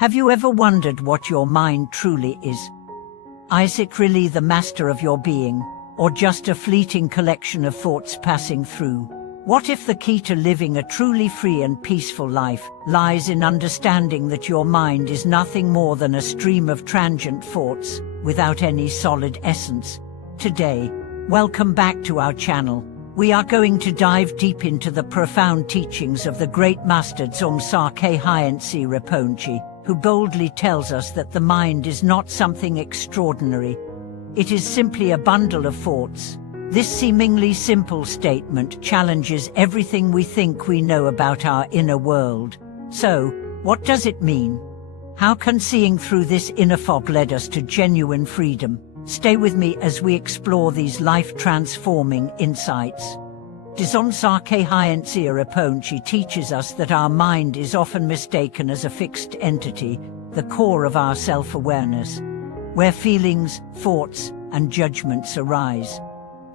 Have you ever wondered what your mind truly is? Is it really the master of your being, or just a fleeting collection of thoughts passing through? What if the key to living a truly free and peaceful life lies in understanding that your mind is nothing more than a stream of transient thoughts, without any solid essence? Today, welcome back to our channel. We are going to dive deep into the profound teachings of the great master Dzongsar Khyentse Rinpoche, who boldly tells us that the mind is not something extraordinary. It is simply a bundle of thoughts. This seemingly simple statement challenges everything we think we know about our inner world. So, what does it mean? How can seeing through this inner fog lead us to genuine freedom? Stay with me as we explore these life-transforming insights. Dzongsar Khyentse Rinpoche teaches us that our mind is often mistaken as a fixed entity, the core of our self-awareness, where feelings, thoughts, and judgments arise.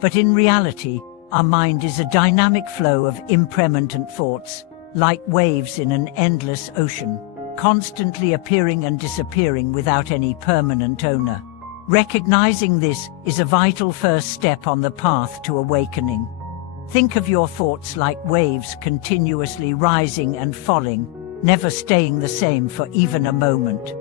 But in reality, our mind is a dynamic flow of impermanent thoughts, like waves in an endless ocean, constantly appearing and disappearing without any permanent owner. Recognizing this is a vital first step on the path to awakening. Think of your thoughts like waves continuously rising and falling, never staying the same for even a moment.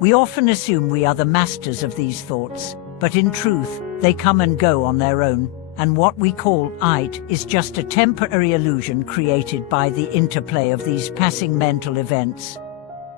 We often assume we are the masters of these thoughts, but in truth, they come and go on their own, and what we call it is just a temporary illusion created by the interplay of these passing mental events.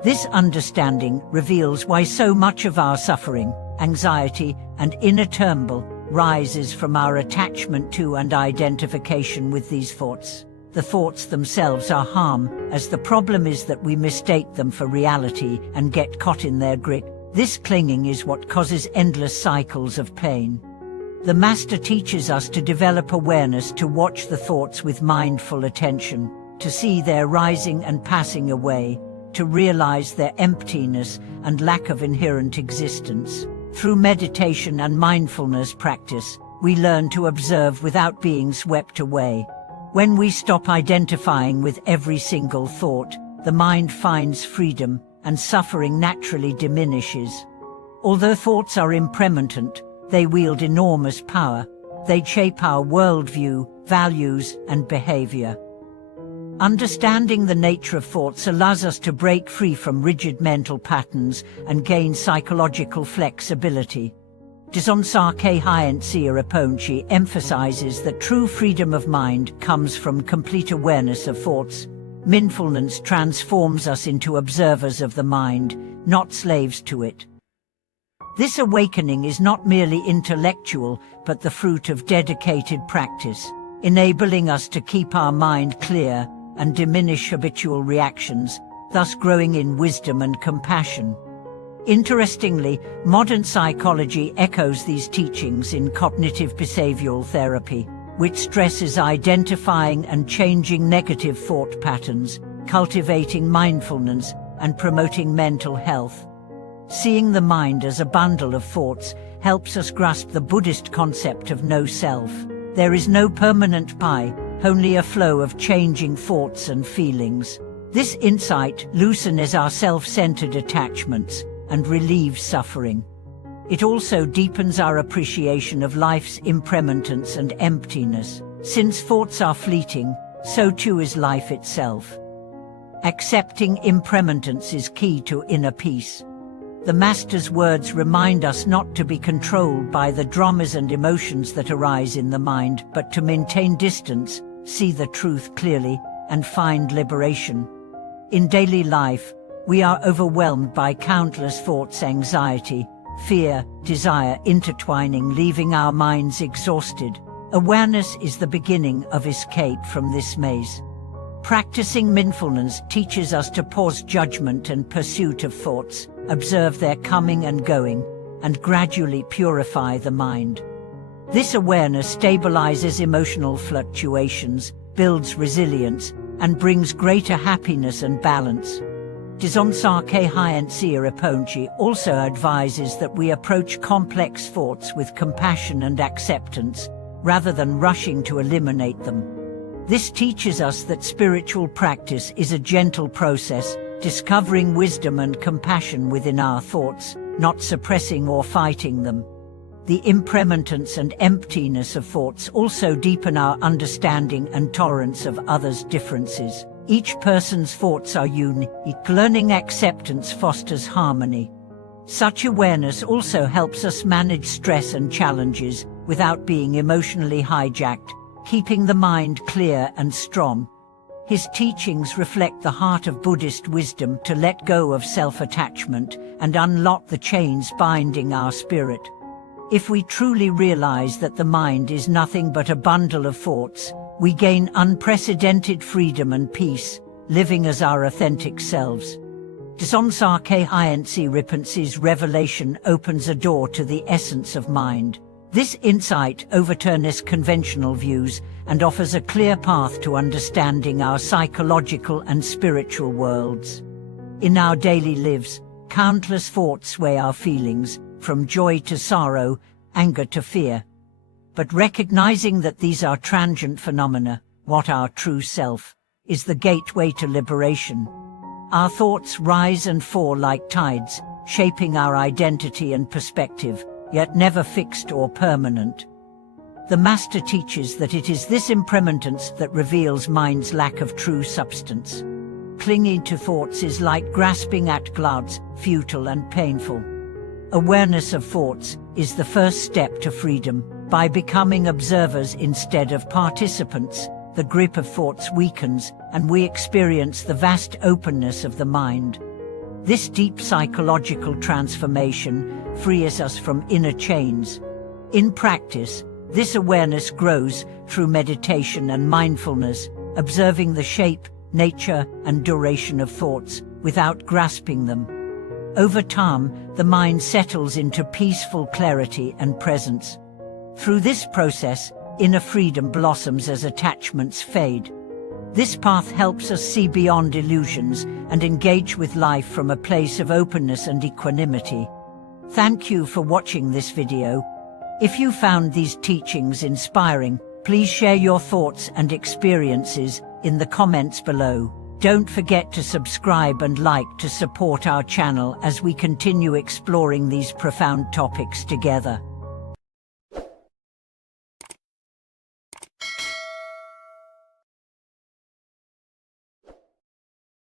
This understanding reveals why so much of our suffering, anxiety, and inner turmoil rises from our attachment to and identification with these thoughts. The thoughts themselves are harm, as the problem is that we mistake them for reality and get caught in their grip. This clinging is what causes endless cycles of pain. The Master teaches us to develop awareness, to watch the thoughts with mindful attention, to see their rising and passing away, to realize their emptiness and lack of inherent existence. Through meditation and mindfulness practice, we learn to observe without being swept away. When we stop identifying with every single thought, the mind finds freedom, and suffering naturally diminishes. Although thoughts are impermanent, they wield enormous power. They shape our worldview, values, and behavior. Understanding the nature of thoughts allows us to break free from rigid mental patterns and gain psychological flexibility. Dzongsar Khyentse Rinpoche emphasizes that true freedom of mind comes from complete awareness of thoughts. Mindfulness transforms us into observers of the mind, not slaves to it. This awakening is not merely intellectual, but the fruit of dedicated practice, enabling us to keep our mind clear and diminish habitual reactions, thus growing in wisdom and compassion. Interestingly, modern psychology echoes these teachings in cognitive behavioral therapy, which stresses identifying and changing negative thought patterns, cultivating mindfulness, and promoting mental health. Seeing the mind as a bundle of thoughts helps us grasp the Buddhist concept of no self. There is no permanent I, only a flow of changing thoughts and feelings. This insight loosens our self-centered attachments and relieves suffering. It also deepens our appreciation of life's impermanence and emptiness. Since thoughts are fleeting, so too is life itself. Accepting impermanence is key to inner peace. The Master's words remind us not to be controlled by the dramas and emotions that arise in the mind, but to maintain distance, see the truth clearly, and find liberation. In daily life, we are overwhelmed by countless thoughts, anxiety, fear, desire intertwining, leaving our minds exhausted. Awareness is the beginning of escape from this maze. Practicing mindfulness teaches us to pause judgment and pursuit of thoughts, observe their coming and going, and gradually purify the mind. This awareness stabilizes emotional fluctuations, builds resilience, and brings greater happiness and balance. Dzongsar Khyentse Rinpoche also advises that we approach complex thoughts with compassion and acceptance, rather than rushing to eliminate them. This teaches us that spiritual practice is a gentle process, discovering wisdom and compassion within our thoughts, not suppressing or fighting them. The impermanence and emptiness of thoughts also deepen our understanding and tolerance of others' differences. Each person's thoughts are unique. Learning acceptance fosters harmony. Such awareness also helps us manage stress and challenges without being emotionally hijacked, keeping the mind clear and strong. His teachings reflect the heart of Buddhist wisdom to let go of self-attachment and unlock the chains binding our spirit. If we truly realize that the mind is nothing but a bundle of thoughts, we gain unprecedented freedom and peace, living as our authentic selves. Dzongsar Khyentse Rinpoche's revelation opens a door to the essence of mind. This insight overturns conventional views and offers a clear path to understanding our psychological and spiritual worlds. In our daily lives, countless thoughts sway our feelings, from joy to sorrow, anger to fear. But recognizing that these are transient phenomena, what our true self, is the gateway to liberation. Our thoughts rise and fall like tides, shaping our identity and perspective, yet never fixed or permanent. The Master teaches that it is this impermanence that reveals mind's lack of true substance. Clinging to thoughts is like grasping at clouds, futile and painful. Awareness of thoughts is the first step to freedom. By becoming observers instead of participants, the grip of thoughts weakens, and we experience the vast openness of the mind. This deep psychological transformation frees us from inner chains. In practice, this awareness grows through meditation and mindfulness, observing the shape, nature, and duration of thoughts without grasping them. Over time, the mind settles into peaceful clarity and presence. Through this process, inner freedom blossoms as attachments fade. This path helps us see beyond illusions and engage with life from a place of openness and equanimity. Thank you for watching this video. If you found these teachings inspiring, please share your thoughts and experiences in the comments below. Don't forget to subscribe and like to support our channel as we continue exploring these profound topics together.